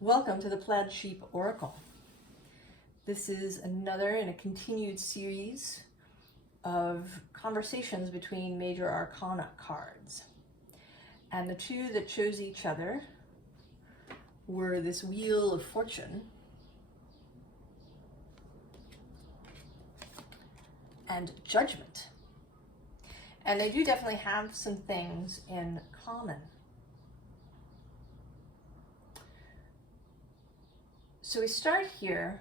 Welcome to the Plaid Sheep Oracle. This is another in a continued series of conversations between major arcana cards. And the two that chose each other were this Wheel of Fortune and Judgment. And they do definitely have some things in common. So we start here,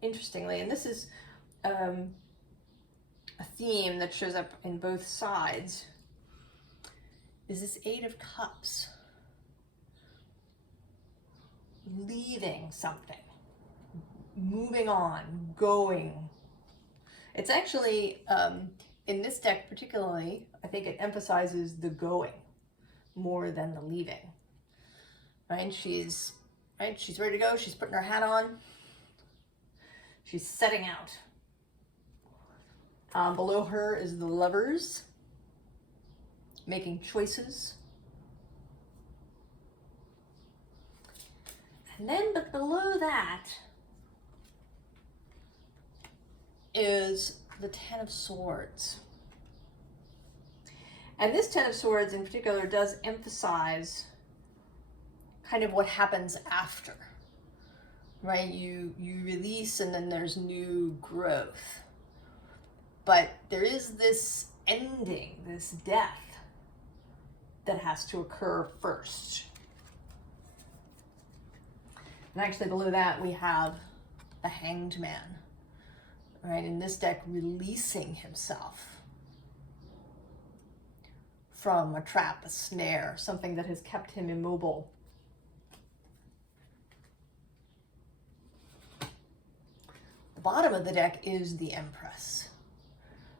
interestingly, and this is a theme that shows up in both sides, is this Eight of Cups. Leaving something, moving on, going. It's actually, in this deck particularly, I think it emphasizes the going more than the leaving, right? She's ready to go. She's putting her hat on. She's setting out. Below her is the Lovers, making choices. And then, but below that is the Ten of Swords. And this Ten of Swords in particular does emphasize kind of what happens after, right? You release and then there's new growth. But there is this ending, this death that has to occur first. And actually below that we have a Hanged Man, right? In this deck, releasing himself from a trap, a snare, something that has kept him immobile. The bottom of the deck is the Empress.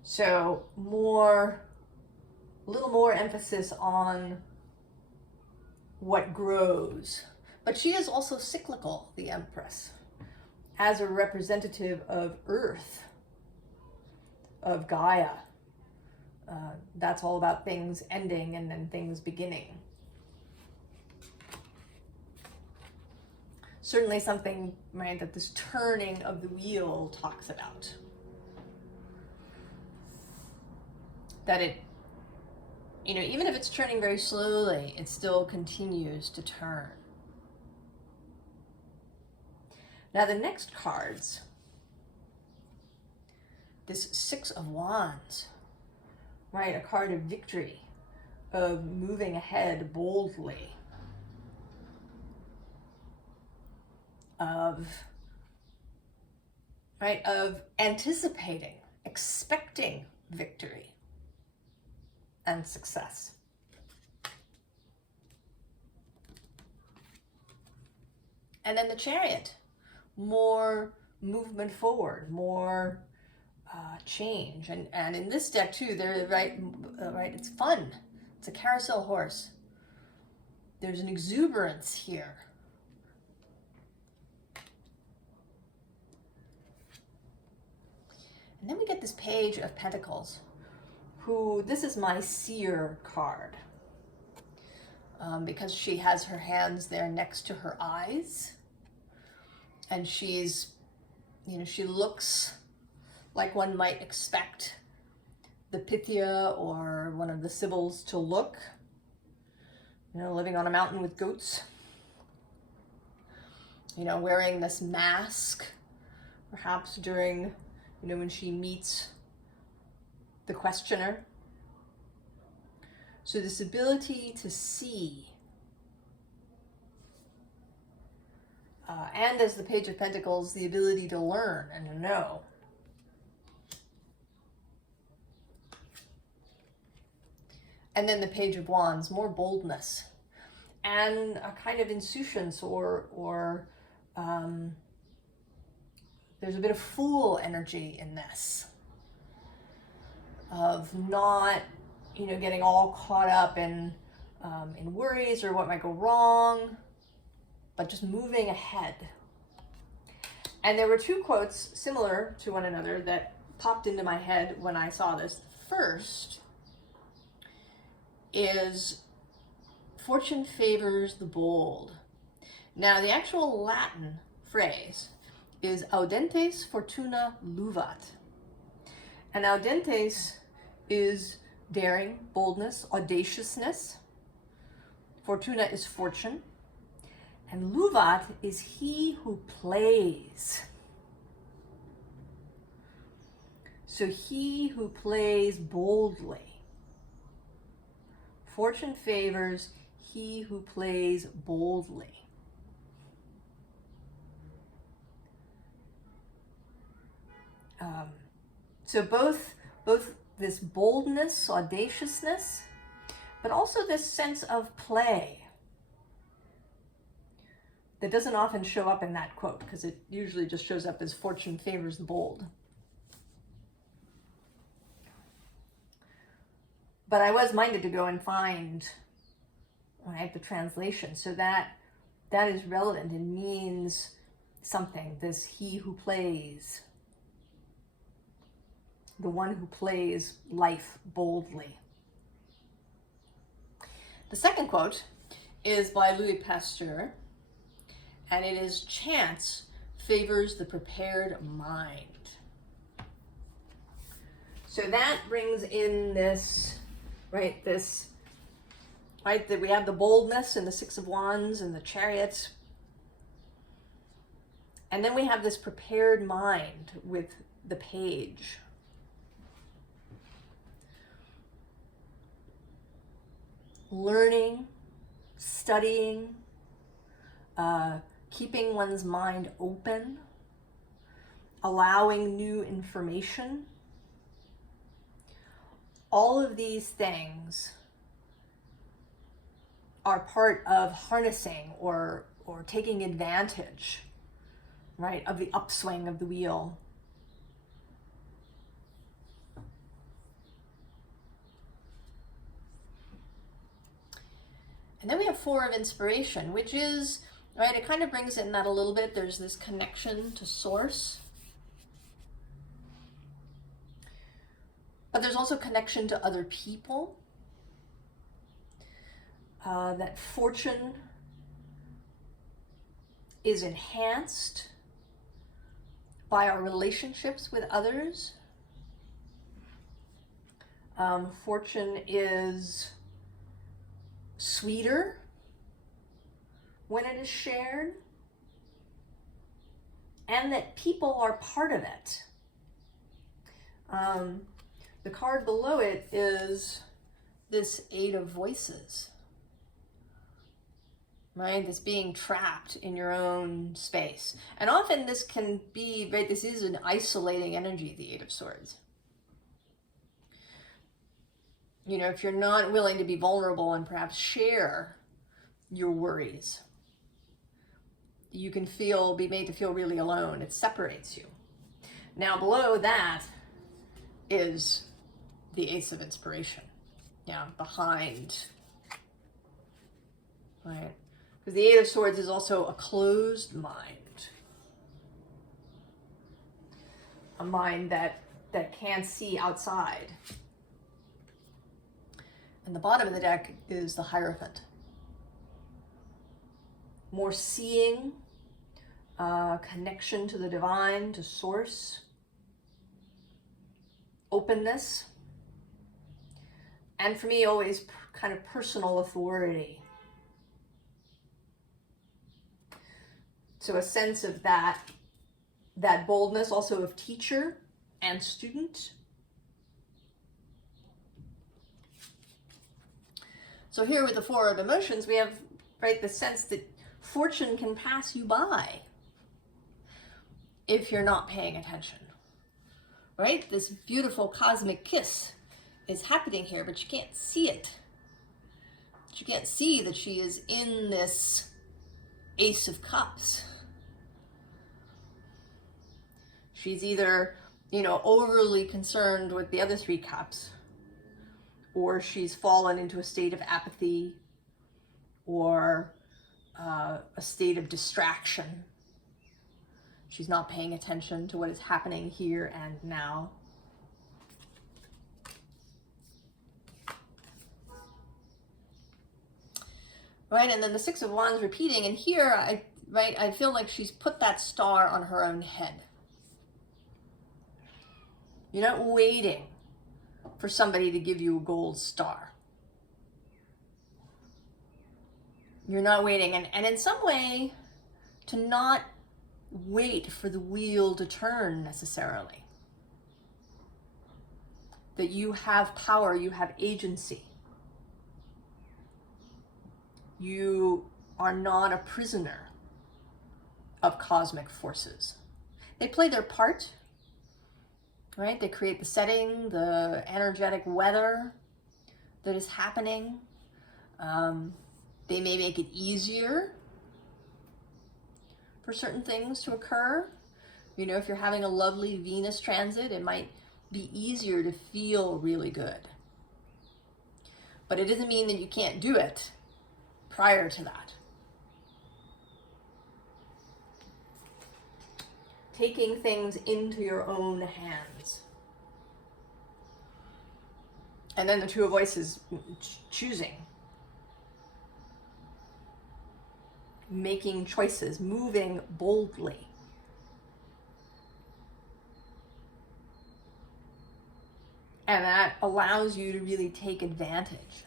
So a little more emphasis on what grows. But she is also cyclical, the Empress, as a representative of Earth, of Gaia. That's all about things ending and then things beginning. Certainly something, right, that this turning of the wheel talks about. That it, even if it's turning very slowly, it still continues to turn. Now the next cards, this Six of Wands, right? A card of victory, of moving ahead boldly, of anticipating, expecting victory and success. And then the Chariot, more movement forward, more change. And in this deck too, they're right, it's fun. It's a carousel horse. There's an exuberance here. And then we get this Page of Pentacles, this is my Seer card, because she has her hands there next to her eyes. And she's, she looks like one might expect the Pythia or one of the Sibyls to look, living on a mountain with goats, wearing this mask, perhaps during, when she meets the questioner. So this ability to see, and as the Page of Pentacles, the ability to learn and to know. And then the Page of Wands, more boldness and a kind of insouciance or there's a bit of fool energy in this, of not, getting all caught up in worries or what might go wrong, but just moving ahead. And there were two quotes similar to one another that popped into my head when I saw this. The first is, fortune favors the bold. Now, the actual Latin phrase is audentes fortuna luvat. And audentes is daring, boldness, audaciousness. Fortuna is fortune. And luvat is he who plays. So he who plays boldly. Fortune favors he who plays boldly. So both this boldness, audaciousness, but also this sense of play that doesn't often show up in that quote, because it usually just shows up as fortune favors the bold. But I was minded to go and find, right, the translation, so that is relevant and means something. This he who plays, the one who plays life boldly. The second quote is by Louis Pasteur, and it is, chance favors the prepared mind. So that brings in this, right, that we have the boldness and the Six of Wands and the Chariot. And then we have this prepared mind with the Page. Learning, studying, keeping one's mind open, allowing new information. All of these things are part of harnessing or taking advantage, right, of the upswing of the wheel. And then we have Four of Inspiration, which is, right, it kind of brings in that a little bit. There's this connection to source. But there's also connection to other people. That fortune is enhanced by our relationships with others. Fortune is sweeter when it is shared, and that people are part of it. The card below it is this Eight of Voices, right? This being trapped in your own space. And often this can be, right, this is an isolating energy, the Eight of Swords. You know, if you're not willing to be vulnerable and perhaps share your worries, you can be made to feel really alone. It separates you. Now below that is the Ace of Inspiration. Yeah, behind, right? Because the Eight of Swords is also a closed mind. A mind that can't see outside. And the bottom of the deck is the Hierophant. More seeing, connection to the divine, to source, openness, and for me, always kind of personal authority. So a sense of that boldness, also of teacher and student. So here with the Four of Emotions, we have, right, the sense that fortune can pass you by if you're not paying attention, right? This beautiful cosmic kiss is happening here, but you can't see it. But you can't see that she is in this Ace of Cups. She's either, you know, overly concerned with the other three cups, or she's fallen into a state of apathy, or a state of distraction. She's not paying attention to what is happening here and now. Right, and then the Six of Wands repeating, and here right? I feel like she's put that star on her own head. You're not waiting for somebody to give you a gold star. You're not waiting. And in some way, to not wait for the wheel to turn necessarily. That you have power, you have agency. You are not a prisoner of cosmic forces. They play their part, right? They create the setting, the energetic weather that is happening. They may make it easier for certain things to occur. You know, if you're having a lovely Venus transit, it might be easier to feel really good. But it doesn't mean that you can't do it prior to that. Taking things into your own hands. And then the Two of Voices, choosing. Making choices, moving boldly. And that allows you to really take advantage.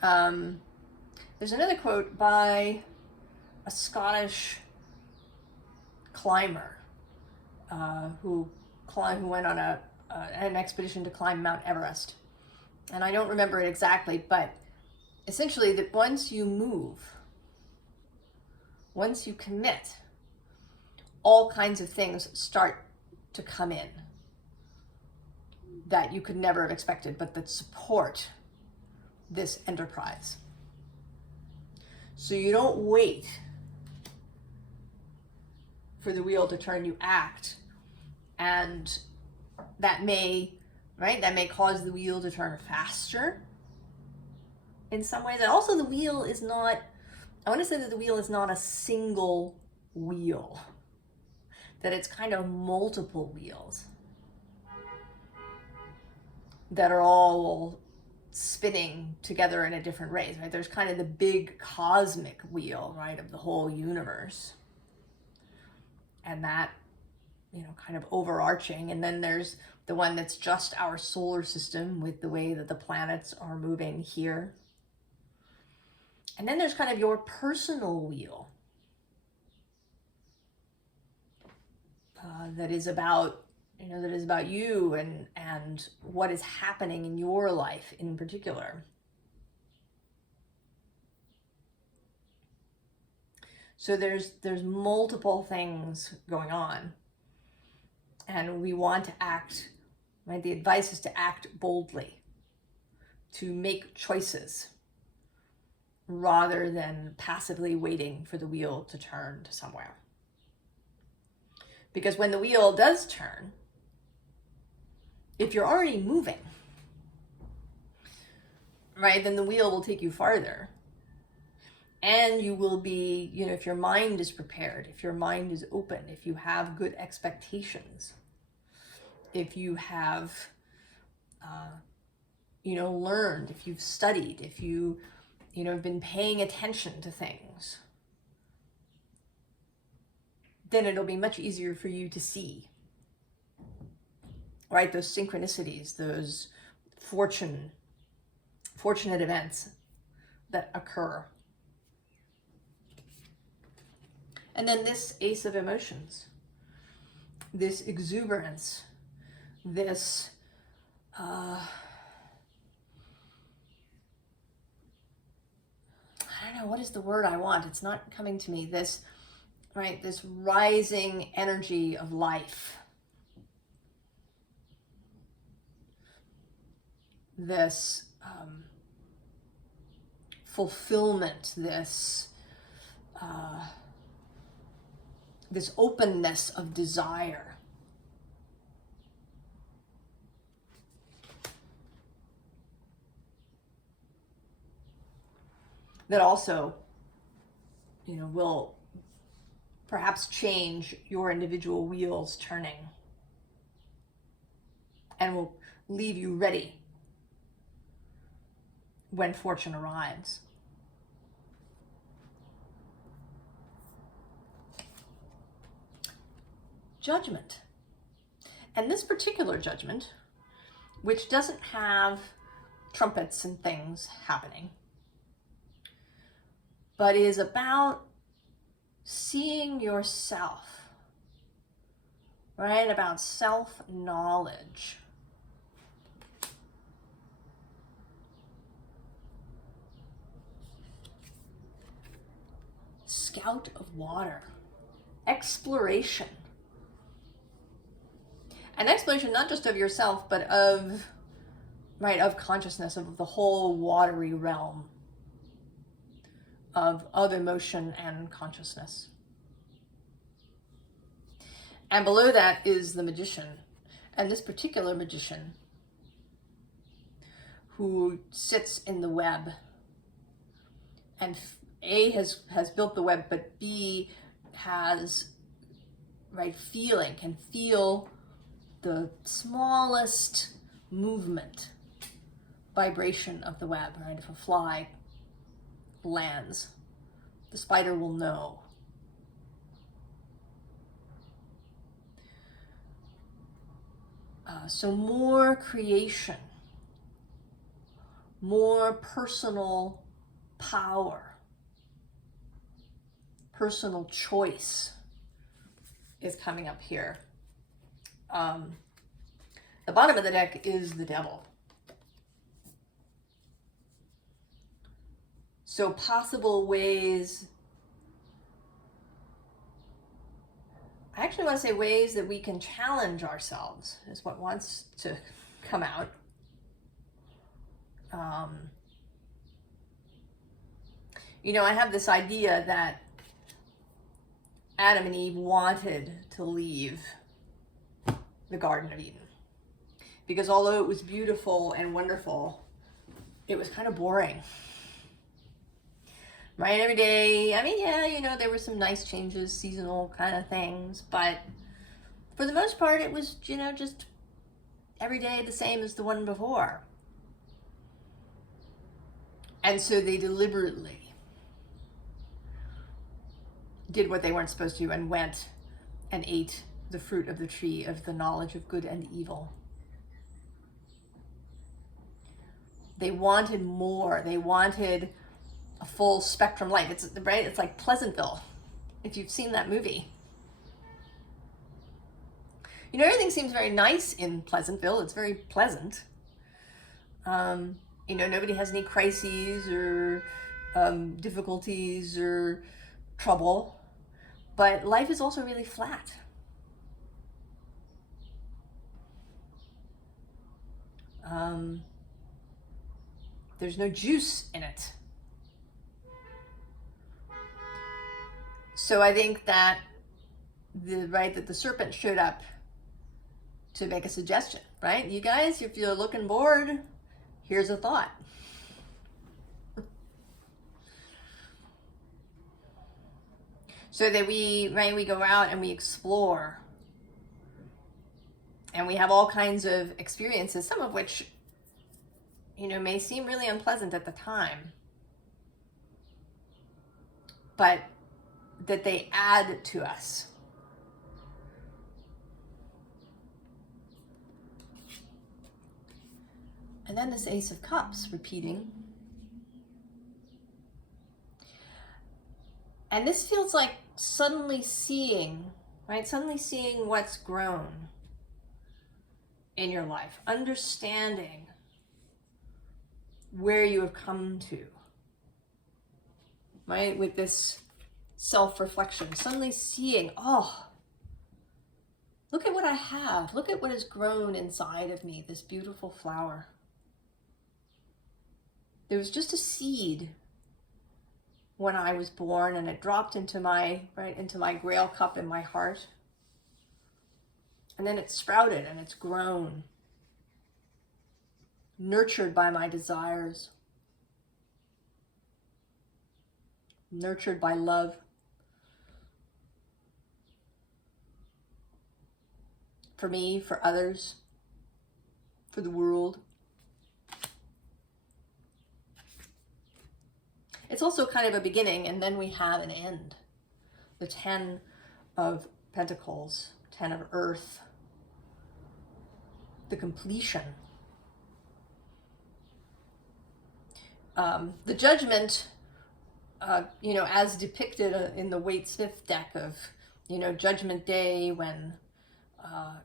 There's another quote by a Scottish climber who went on an expedition to climb Mount Everest. And I don't remember it exactly, but essentially that once you move, once you commit, all kinds of things start to come in that you could never have expected, but that support this enterprise. So you don't wait for the wheel to turn, you act. And that may, right, that may cause the wheel to turn faster in some ways. And also the wheel is not, I want to say that the wheel is not a single wheel, that it's kind of multiple wheels that are all spinning together in a different race, right? There's kind of the big cosmic wheel, right, of the whole universe. And that, you know, kind of overarching. And then there's the one that's just our solar system with the way that the planets are moving here. And then there's kind of your personal wheel that is about, you know, that is about you and what is happening in your life in particular. So there's multiple things going on, and we want to act, right? The advice is to act boldly, to make choices rather than passively waiting for the wheel to turn to somewhere. Because when the wheel does turn, if you're already moving, right, then the wheel will take you farther. And you will be, you know, if your mind is prepared, if your mind is open, if you have good expectations, if you have, you know, learned, if you've studied, if you know, have been paying attention to things, then it'll be much easier for you to see, right? Those synchronicities, those fortunate events that occur. And then this Ace of Emotions, this exuberance, this, I don't know, what is the word I want? It's not coming to me. This, right, this rising energy of life. This fulfillment, this openness of desire. That also, you know, will perhaps change your individual wheels turning and will leave you ready when fortune arrives. Judgment. And this particular Judgment, which doesn't have trumpets and things happening, but is about seeing yourself, right? About self-knowledge. Scout of water. Exploration. An exploration not just of yourself, but of, right, of consciousness, of the whole watery realm of emotion and consciousness. And below that is the magician. And this particular magician who sits in the web and A has built the web, but B has, right, can feel the smallest movement, vibration of the web, right? If a fly lands, the spider will know. So more creation, more personal power, personal choice is coming up here. The bottom of the deck is the Devil. So possible ways, I actually want to say ways that we can challenge ourselves is what wants to come out. You know, I have this idea that Adam and Eve wanted to leave the Garden of Eden because although it was beautiful and wonderful, it was kind of boring. Right, every day, I mean, yeah, you know, there were some nice changes, seasonal kind of things, but for the most part, it was, you know, just every day the same as the one before. And so they deliberately did what they weren't supposed to and went and ate the fruit of the tree of the knowledge of good and evil. They wanted more. They wanted a full spectrum life. It's right. It's like Pleasantville, if you've seen that movie. You know, everything seems very nice in Pleasantville. It's very pleasant. You know, nobody has any crises or difficulties or trouble, but life is also really flat. There's no juice in it. So I think that the serpent showed up to make a suggestion, right? You guys, if you're looking bored, here's a thought. So that we go out and we explore. And we have all kinds of experiences, some of which, you know, may seem really unpleasant at the time, but that they add to us. And then this Ace of Cups repeating. And this feels like suddenly seeing, right? Suddenly seeing what's grown in your life, understanding where you have come to, right? With this self-reflection, suddenly seeing, oh, look at what I have. Look at what has grown inside of me, this beautiful flower. There was just a seed when I was born and it dropped into my grail cup in my heart. And then it sprouted and it's grown, nurtured by my desires, nurtured by love. For me, for others, for the world. It's also kind of a beginning, and then we have an end. The 10 of Pentacles Ten of Earth, the completion. The Judgment, you know, as depicted in the Waite-Smith deck of, you know, Judgment Day, when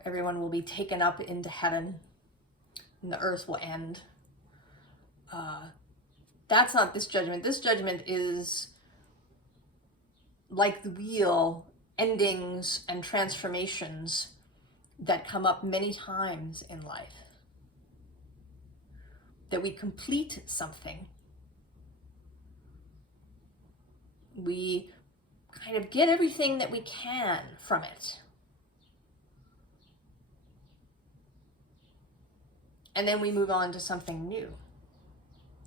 everyone will be taken up into heaven and the earth will end. That's not this Judgment. This Judgment is like the wheel, endings and transformations that come up many times in life. That we complete something. We kind of get everything that we can from it. And then we move on to something new,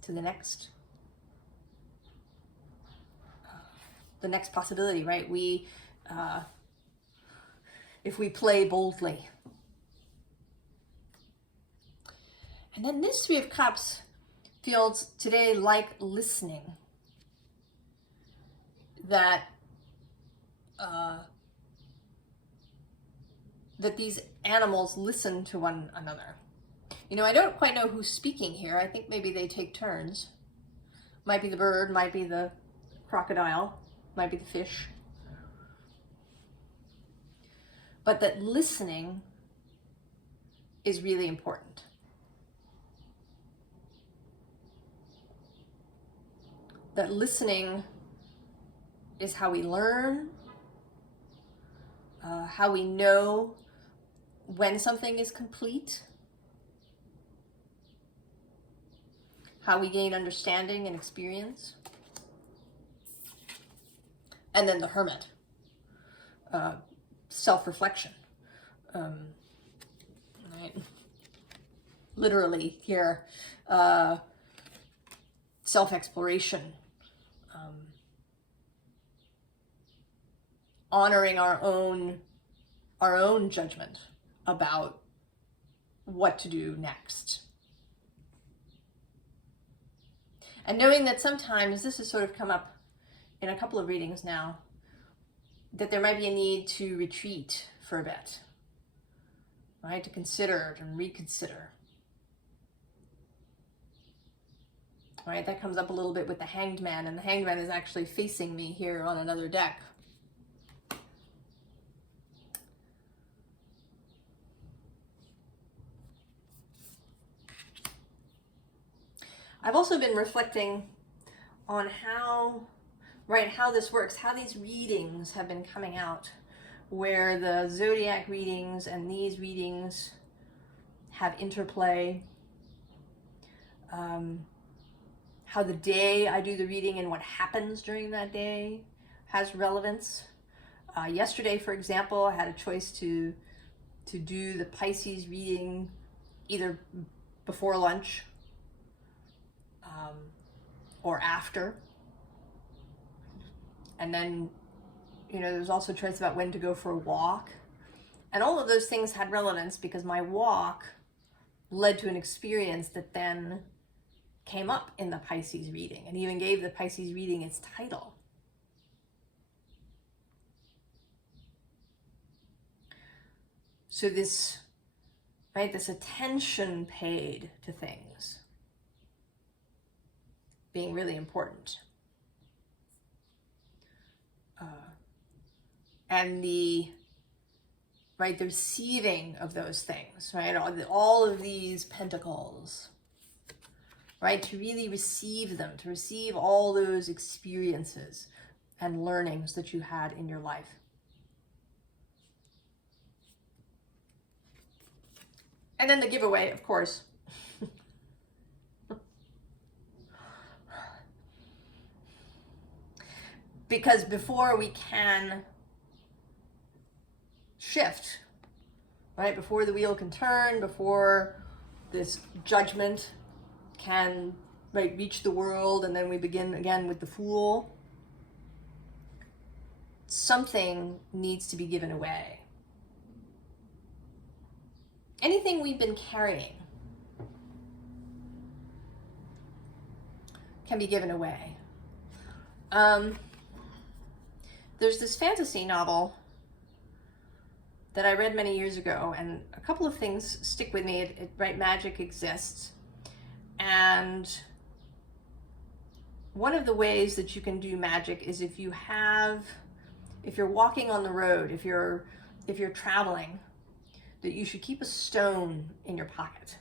to the next possibility, right? We, if we play boldly. And then this Three of Cups feels today like listening. That that these animals listen to one another. You know, I don't quite know who's speaking here. I think maybe they take turns. Might be the bird, might be the crocodile, might be the fish. But that listening is really important. That listening is how we learn, how we know when something is complete, how we gain understanding and experience. And then the Hermit, self-reflection. Right? Literally here, self-exploration. Honoring our own judgment about what to do next. And knowing that sometimes, this has sort of come up in a couple of readings now, that there might be a need to retreat for a bit, right? To consider and reconsider. Right, that comes up a little bit with the Hanged Man, and the Hanged Man is actually facing me here on another deck. I've also been reflecting on how this works, how these readings have been coming out, where the zodiac readings and these readings have interplay, how the day I do the reading and what happens during that day has relevance. Yesterday, for example, I had a choice to do the Pisces reading either before lunch or after. And then, you know, there's also choice about when to go for a walk. And all of those things had relevance because my walk led to an experience that then came up in the Pisces reading, and even gave the Pisces reading its title. So this, right, this attention paid to things being really important. And the receiving of those things, right? All of these pentacles, right? To really receive them, to receive all those experiences and learnings that you had in your life. And then the giveaway, of course. Because before we can shift, right? Before the wheel can turn, before this judgment can, right, reach the world, and then we begin again with the Fool, something needs to be given away. Anything we've been carrying can be given away. There's this fantasy novel that I read many years ago, and a couple of things stick with me. Right, magic exists, and one of the ways that you can do magic is if you're walking on the road, if you're traveling, that you should keep a stone in your pocket.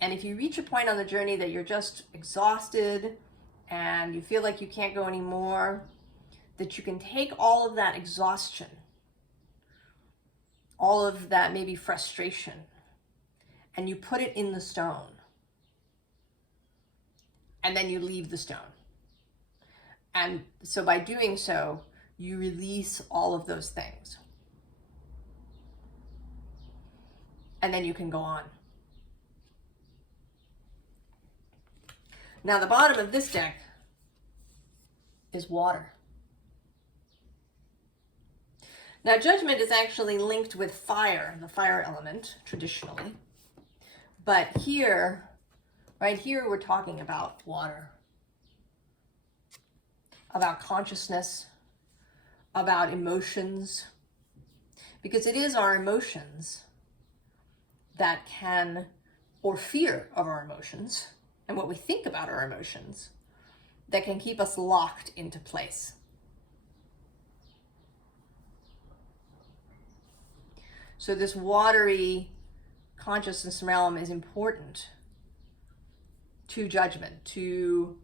And if you reach a point on the journey that you're just exhausted and you feel like you can't go anymore, that you can take all of that exhaustion, all of that maybe frustration, and you put it in the stone. And then you leave the stone. And so by doing so, you release all of those things. And then you can go on. Now the bottom of this deck is water. Now Judgment is actually linked with fire, the fire element, traditionally. But here, right here, we're talking about water, about consciousness, about emotions, because it is our emotions that can, or fear of our emotions, and what we think about our emotions, that can keep us locked into place. So this watery consciousness realm is important to Judgment, to,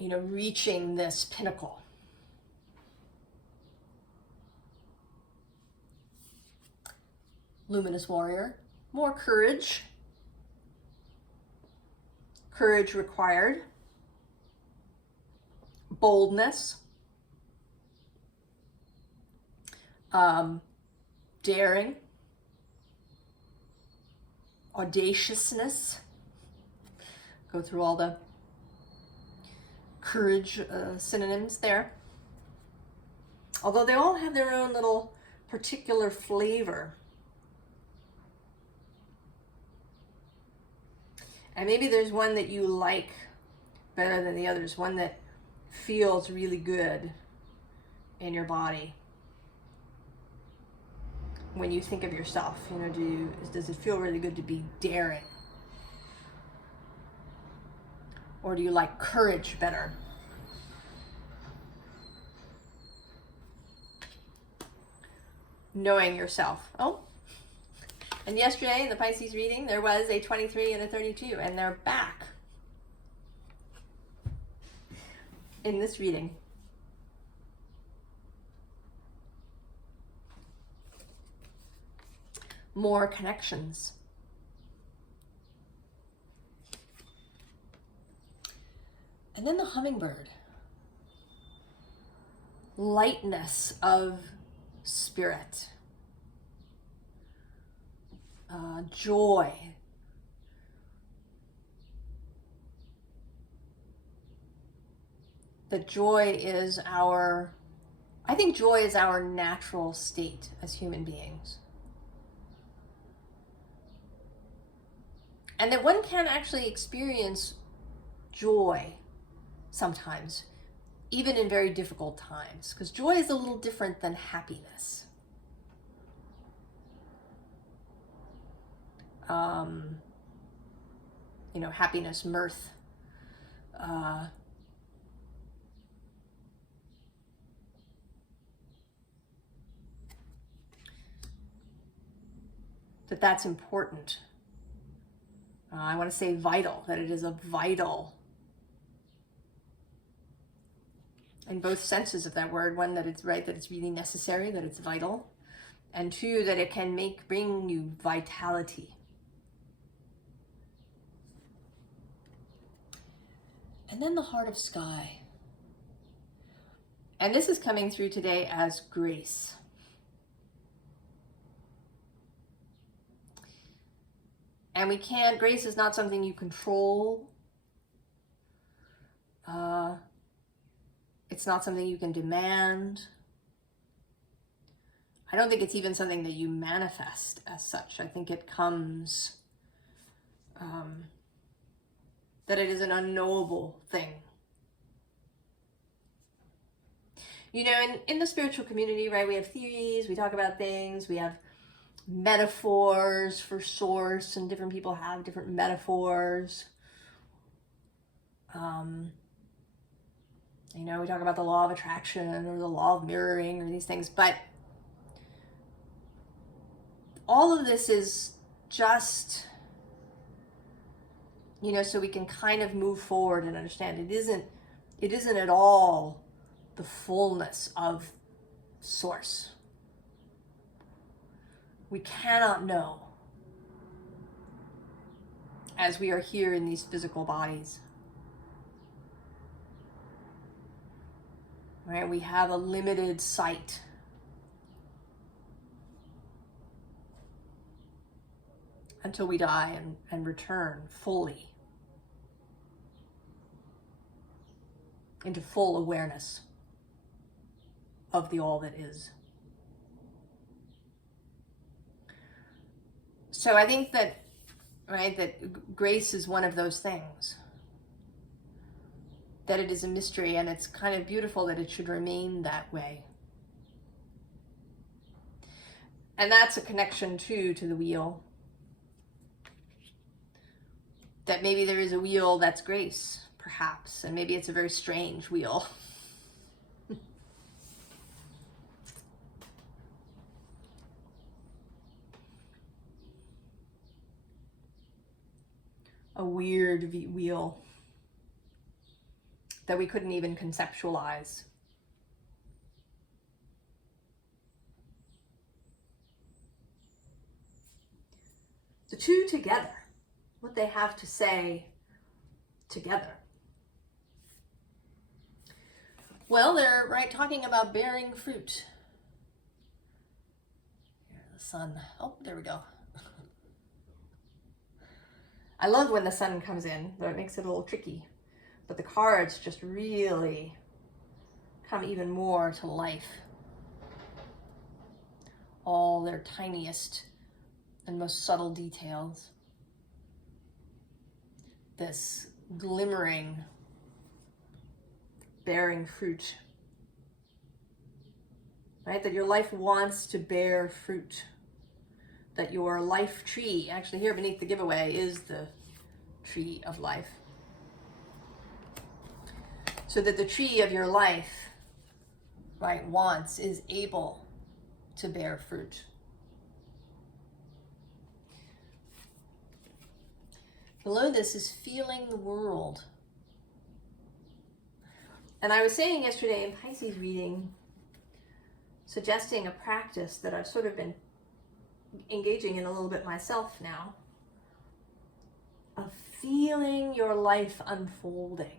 reaching this pinnacle. Luminous warrior, more courage. Courage required. Boldness. Daring. Audaciousness. Go through all the courage synonyms there. Although they all have their own little particular flavor. And maybe there's one that you like better than the others, one that feels really good in your body. When you think of yourself, does it feel really good to be daring? Or do you like courage better? Knowing yourself. Oh, and yesterday in the Pisces reading, there was a 23 and a 32, and they're back in this reading. More connections. And then the hummingbird. Lightness of spirit. Joy. That joy is I think joy is our natural state as human beings. And that one can actually experience joy sometimes, even in very difficult times, because joy is a little different than happiness. Happiness, mirth, that's important. I want to say vital, that it is a vital, in both senses of that word. One, that it's right, that it's really necessary, that it's vital. And two, that it can bring you vitality. And then the heart of sky. And this is coming through today as grace. And grace is not something you control. It's not something you can demand. I don't think it's even something that you manifest as such. I think it comes, that it is an unknowable thing. You know, in the spiritual community, right, we have theories, we talk about things, we have metaphors for source, and different people have different metaphors. You know, we talk about the law of attraction or the law of mirroring or these things, but all of this is just, you know, so we can kind of move forward and understand it isn't at all the fullness of source. We cannot know as we are here in these physical bodies. Right? We have a limited sight. Until we die and return fully into full awareness of the all that is. So I think that, right, that grace is one of those things. That it is a mystery, and it's kind of beautiful that it should remain that way. And that's a connection too to the wheel. That maybe there is a wheel that's grace, perhaps, and maybe it's a very strange wheel. A weird wheel that we couldn't even conceptualize. The two together, what they have to say together. Well, they're right talking about bearing fruit. Here, the sun. Oh, there we go. I love when the sun comes in, but it makes it a little tricky. But the cards just really come even more to life. All their tiniest and most subtle details. This glimmering, bearing fruit. Right? That your life wants to bear fruit. That your life tree, actually here beneath the giveaway, is the tree of life. So that the tree of your life, right, wants, is able to bear fruit. Below this is feeling the world. And I was saying yesterday in Pisces reading, suggesting a practice that I've sort of been engaging in a little bit myself now, of feeling your life unfolding.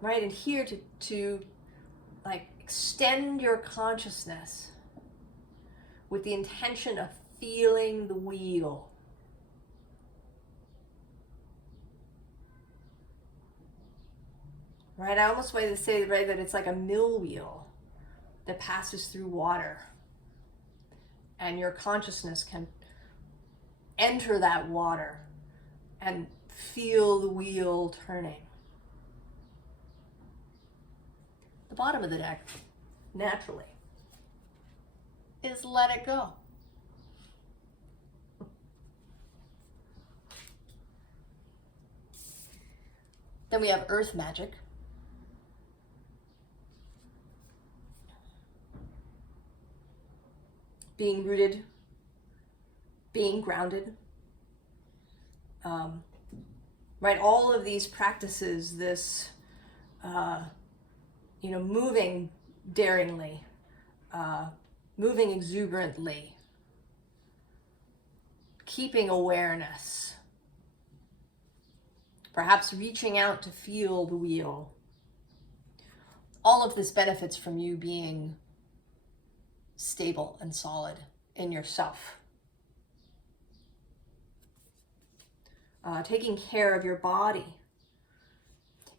Right, and here to like extend your consciousness with the intention of feeling the wheel. Right, I almost want to say, right, that it's like a mill wheel that passes through water. And your consciousness can enter that water and feel the wheel turning. The bottom of the deck, naturally, is let it go. Then we have earth magic. Being rooted, being grounded. Right, all of these practices, this, moving daringly, moving exuberantly, keeping awareness, perhaps reaching out to feel the wheel. All of this benefits from you being stable and solid in yourself. Taking care of your body.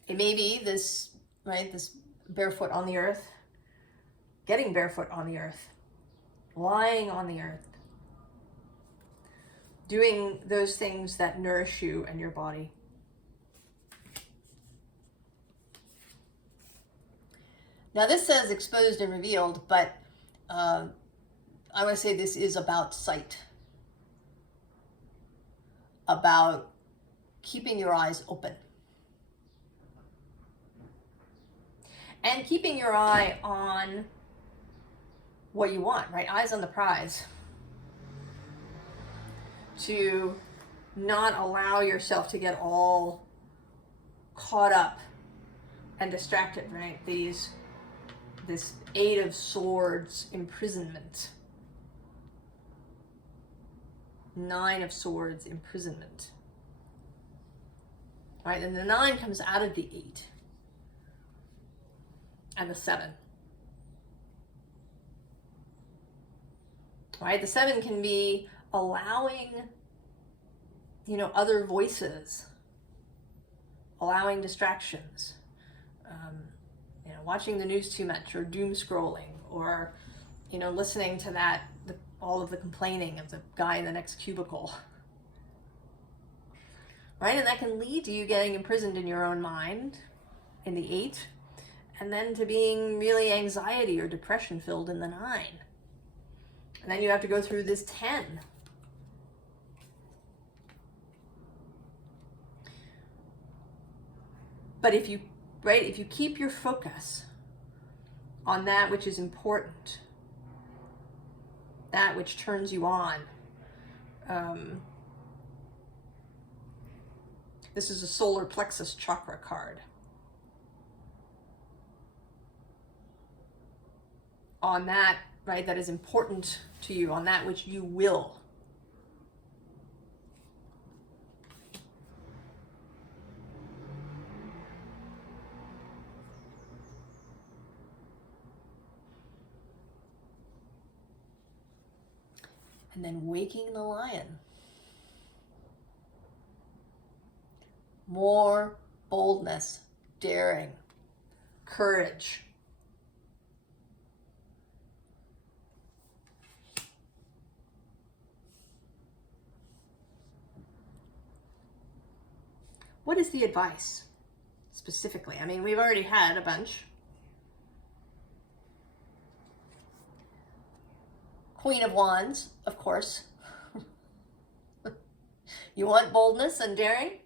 It may be this, right, this barefoot on the earth, getting barefoot on the earth, lying on the earth, doing those things that nourish you and your body. Now this says exposed and revealed, but I want to say this is about sight, about keeping your eyes open. And keeping your eye on what you want, right? Eyes on the prize. To not allow yourself to get all caught up and distracted, right? This 8 of Swords imprisonment. 9 of Swords imprisonment. All right, and the 9 comes out of the 8. And the 7. All right, the 7 can be allowing, other voices, allowing distractions, watching the news too much, or doom scrolling, or, listening to all of the complaining of the guy in the next cubicle. Right, and that can lead to you getting imprisoned in your own mind, in the 8, and then to being really anxiety or depression filled in the 9. And then you have to go through this 10. But if you keep your focus on that which is important, that which turns you on, this is a solar plexus chakra card. On that, right, that is important to you, on that which you will. And then waking the lion. More boldness, daring, courage. What is the advice specifically? I mean, we've already had a bunch. Queen of Wands, of course. You want boldness and daring?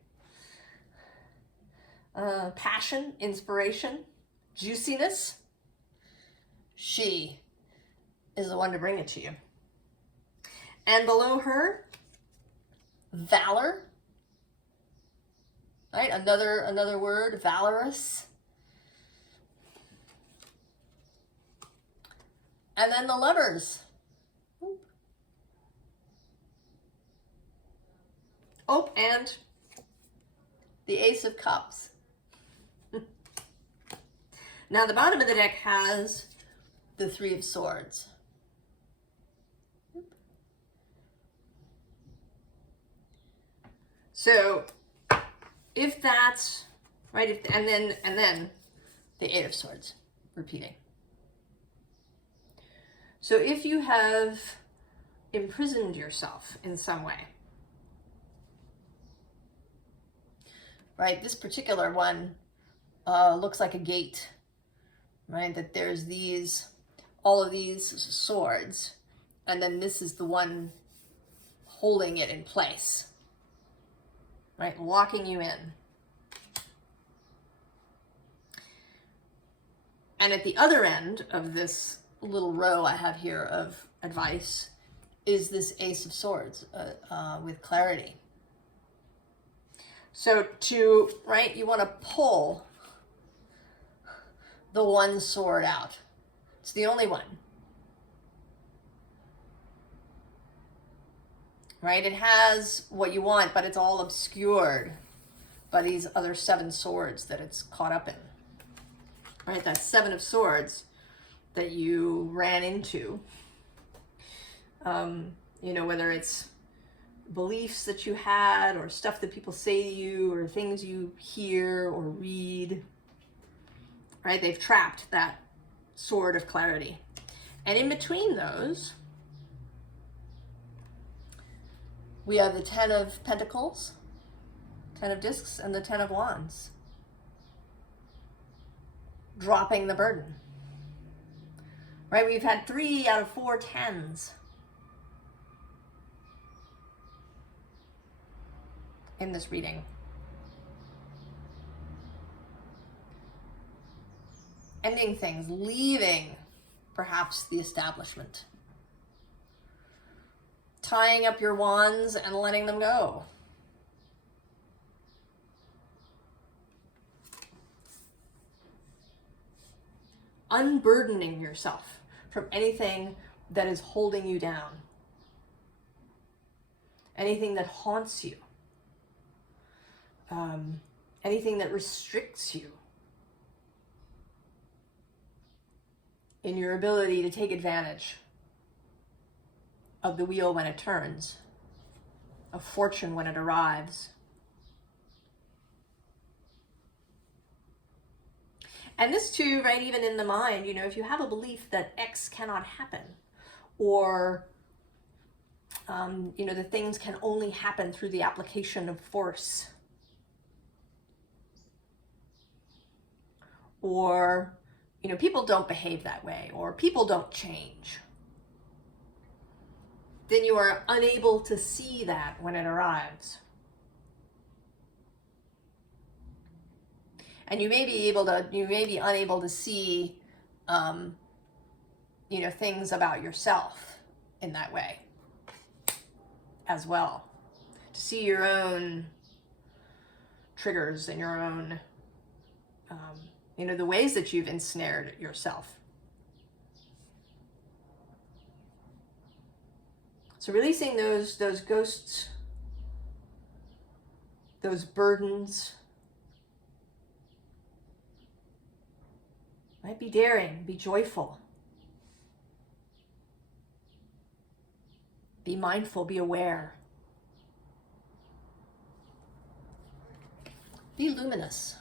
Passion, inspiration, juiciness. She is the one to bring it to you. And below her, valor. Right, another word, valorous. And then the Lovers. Oh, and the Ace of Cups. Now the bottom of the deck has the 3 of Swords. So if that's right, and then the 8 of Swords repeating. So if you have imprisoned yourself in some way, right, this particular one looks like a gate, right, that there's all of these swords, and then this is the one holding it in place, right, locking you in. And at the other end of this little row I have here of advice is this Ace of Swords with clarity. So you want to pull the one sword out. It's the only one. Right? It has what you want, but it's all obscured by these other 7 swords that it's caught up in. Right? That 7 of Swords that you ran into. Whether it's beliefs that you had, or stuff that people say to you, or things you hear or read, right? They've trapped that sword of clarity. And in between those, we have the 10 of Pentacles, 10 of Discs, and the 10 of Wands. Dropping the burden. right? We've had 3 out of 4 10s in this reading. Ending things, leaving perhaps the establishment. Tying up your wands and letting them go. Unburdening yourself from anything that is holding you down. Anything that haunts you. Anything that restricts you in your ability to take advantage of the wheel when it turns, of fortune when it arrives. And this too, right, even in the mind, you know, if you have a belief that X cannot happen, or, you know, the things can only happen through the application of force, or, you know, people don't behave that way, or people don't change, then you are unable to see that when it arrives. And you may be unable to see, you know, things about yourself in that way as well. To see your own triggers and your own, you know, the ways that you've ensnared yourself. So releasing those ghosts, those burdens. Right? Be daring, be joyful. Be mindful, be aware. Be luminous.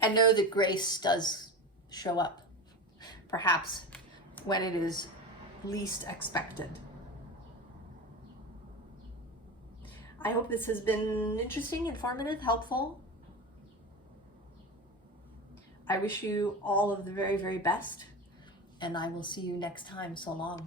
And know that grace does show up, perhaps when it is least expected. I hope this has been interesting, informative, helpful. I wish you all of the very, very best, and I will see you next time. So long.